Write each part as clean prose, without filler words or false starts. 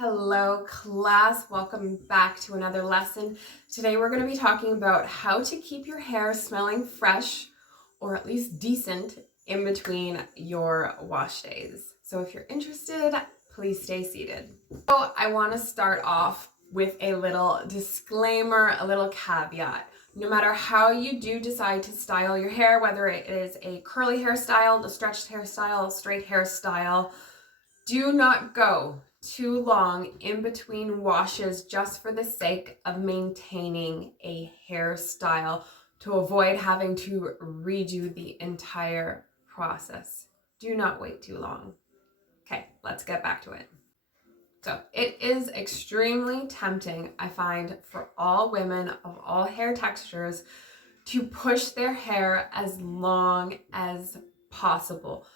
Hello class, welcome back to another lesson. Today we're going to be talking about how to keep your hair smelling fresh or at least decent in between your wash days. So if you're interested, please stay seated. So I want to start off with a little disclaimer, a little caveat. No matter how you do decide to style your hair, whether it is a curly hairstyle, a stretched hairstyle, a straight hairstyle, do not go too long in between washes just for the sake of maintaining a hairstyle to avoid having to redo the entire process. Do not wait too long. Okay, let's get back to it. So it is extremely tempting, I find, for all women of all hair textures to push their hair as long as possible.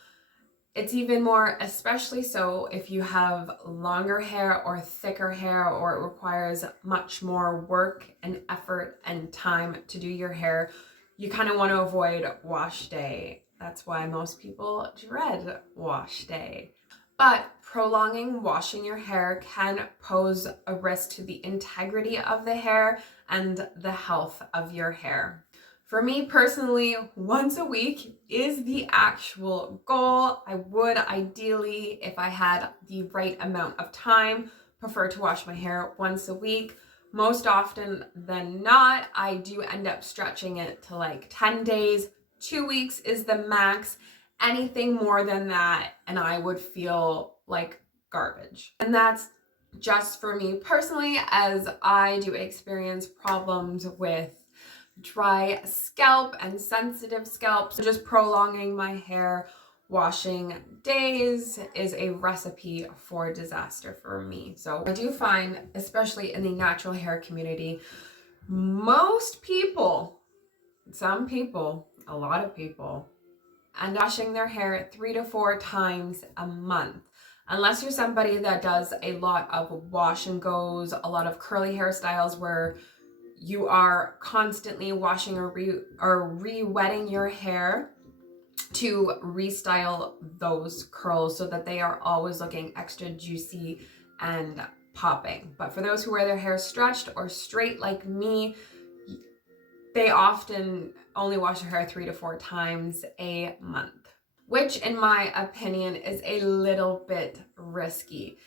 It's even more especially so if you have longer hair or thicker hair, or it requires much more work and effort and time to do your hair. You kind of want to avoid wash day. That's why most people dread wash day. But prolonging washing your hair can pose a risk to the integrity of the hair and the health of your hair. For me personally, once a week is the actual goal. I would ideally, if I had the right amount of time, prefer to wash my hair once a week. Most often than not, I do end up stretching it to like 10 days. 2 weeks is the max. Anything more than that, and I would feel like garbage. And that's just for me personally, as I do experience problems with dry scalp and sensitive scalp. So just prolonging my hair washing days is a recipe for disaster for me. So I do find, especially in the natural hair community, most people, some people, a lot of people, and washing their hair 3 to 4 times a month. Unless you're somebody that does a lot of wash and goes, a lot of curly hairstyles where you are constantly washing or re-wetting your hair to restyle those curls so that they are always looking extra juicy and popping. But for those who wear their hair stretched or straight like me, they often only wash their hair 3 to 4 times a month, which in my opinion is a little bit risky.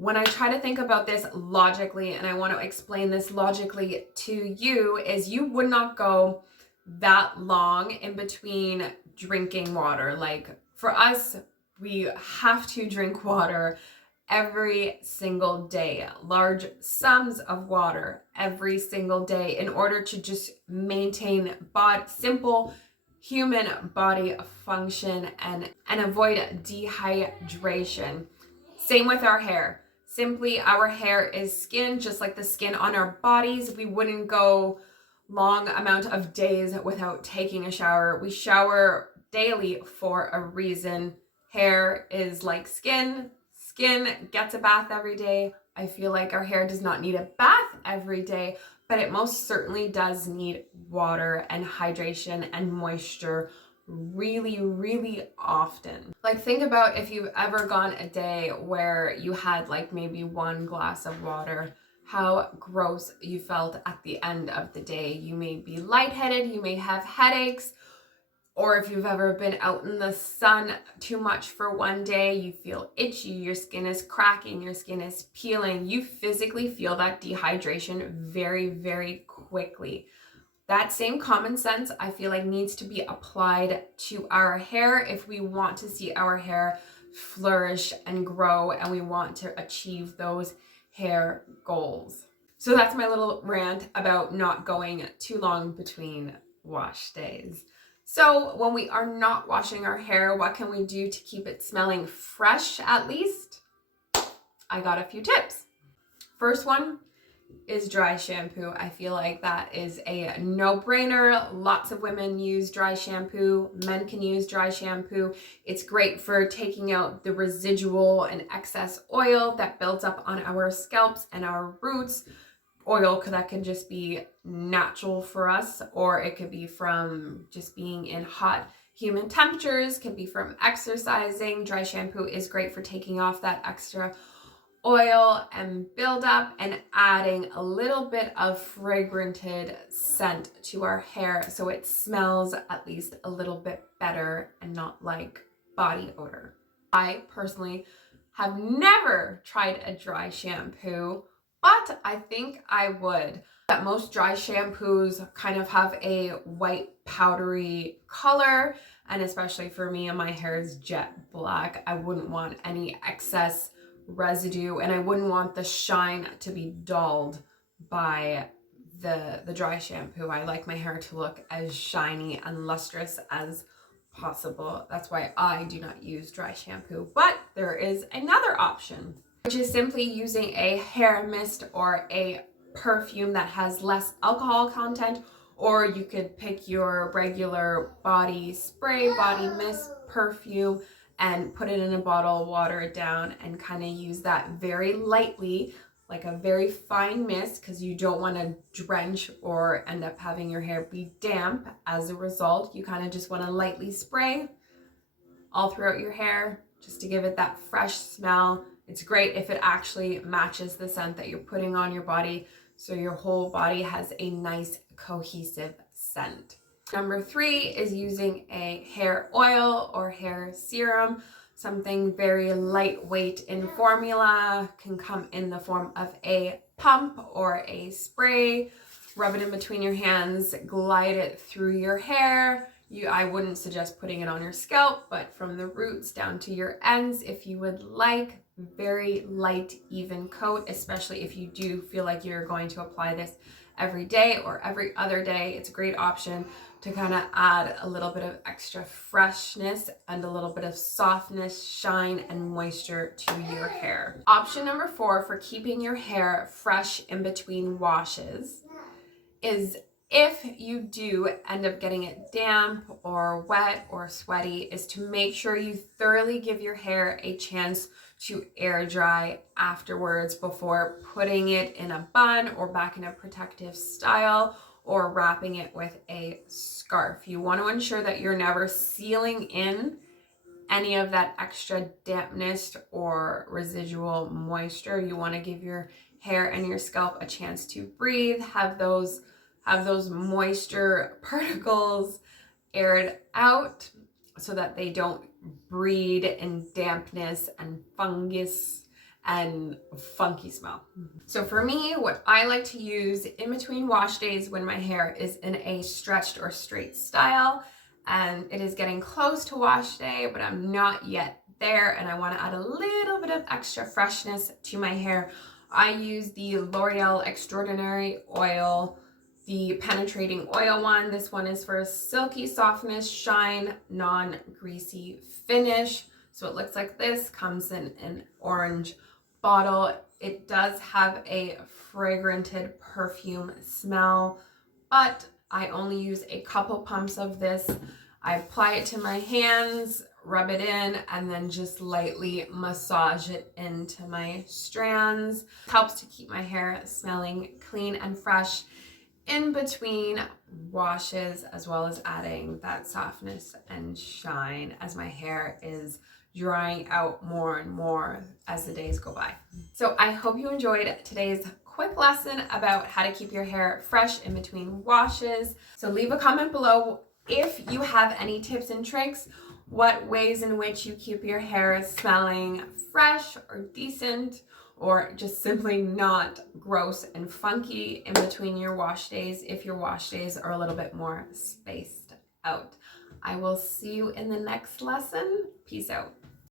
When I try to think about this logically, and I want to explain this logically to you, is you would not go that long in between drinking water. Like for us, we have to drink water every single day, large sums of water every single day in order to just maintain simple human body function and avoid dehydration. Same with our hair. Simply, our hair is skin, just like the skin on our bodies. We wouldn't go long amount of days without taking a shower. We shower daily for a reason. Hair is like skin. Skin gets a bath every day. I feel like our hair does not need a bath every day, but it most certainly does need water and hydration and moisture really, really often. Like think about if you've ever gone a day where you had like maybe 1 glass of water, how gross you felt at the end of the day. You may be lightheaded, you may have headaches, or if you've ever been out in the sun too much for one day, you feel itchy, your skin is cracking, your skin is peeling. You physically feel that dehydration very, very quickly. That same common sense, I feel like, needs to be applied to our hair if we want to see our hair flourish and grow and we want to achieve those hair goals. So that's my little rant about not going too long between wash days. So when we are not washing our hair, what can we do to keep it smelling fresh at least? I got a few tips. First one is dry shampoo. I feel like that is a no-brainer. Lots of women use dry shampoo. Men can use dry shampoo. It's great for taking out the residual and excess oil that builds up on our scalps and our roots. Oil that can just be natural for us, or it could be from just being in hot human temperatures, could be from exercising. Dry shampoo is great for taking off that extra oil and buildup and adding a little bit of fragranted scent to our hair so it smells at least a little bit better and not like body odor. I personally have never tried a dry shampoo, but I think I would. That most dry shampoos kind of have a white powdery color, and especially for me, and my hair is jet black, I wouldn't want any excess residue, and I wouldn't want the shine to be dulled by the dry shampoo. I like my hair to look as shiny and lustrous as possible. That's why I do not use dry shampoo. But there is another option, which is simply using a hair mist or a perfume that has less alcohol content, or you could pick your regular body spray, body mist, perfume, and put it in a bottle, water it down, and kind of use that very lightly, like a very fine mist, because you don't want to drench or end up having your hair be damp as a result. You kind of just want to lightly spray all throughout your hair just to give it that fresh smell. It's great if it actually matches the scent that you're putting on your body, so your whole body has a nice cohesive scent. Number 3 is using a hair oil or hair serum, something very lightweight in formula, can come in the form of a pump or a spray. Rub it in between your hands, glide it through your hair. I wouldn't suggest putting it on your scalp, but from the roots down to your ends if you would like. Very light, even coat, especially if you do feel like you're going to apply this every day or every other day. It's a great option to kind of add a little bit of extra freshness and a little bit of softness, shine, and moisture to your hair. Option number 4 for keeping your hair fresh in between washes is, if you do end up getting it damp or wet or sweaty, is to make sure you thoroughly give your hair a chance to air dry afterwards before putting it in a bun or back in a protective style or wrapping it with a scarf. You want to ensure that you're never sealing in any of that extra dampness or residual moisture. You want to give your hair and your scalp a chance to breathe, have those moisture particles aired out so that they don't breed in dampness and fungus and funky smell. So for me, what I like to use in between wash days when my hair is in a stretched or straight style and it is getting close to wash day, but I'm not yet there and I want to add a little bit of extra freshness to my hair, I use the L'Oreal Extraordinary Oil, the penetrating oil one. This one is for silky softness, shine, non-greasy finish. So it looks like this, comes in an orange bottle. It does have a fragranted perfume smell, but I only use a couple pumps of this. I apply it to my hands, rub it in, and then just lightly massage it into my strands. It helps to keep my hair smelling clean and fresh in between washes, as well as adding that softness and shine as my hair is drying out more and more as the days go by. So I hope you enjoyed today's quick lesson about how to keep your hair fresh in between washes. So leave a comment below if you have any tips and tricks, what ways in which you keep your hair smelling fresh or decent, or just simply not gross and funky in between your wash days if your wash days are a little bit more spaced out. I will see you in the next lesson. Peace out.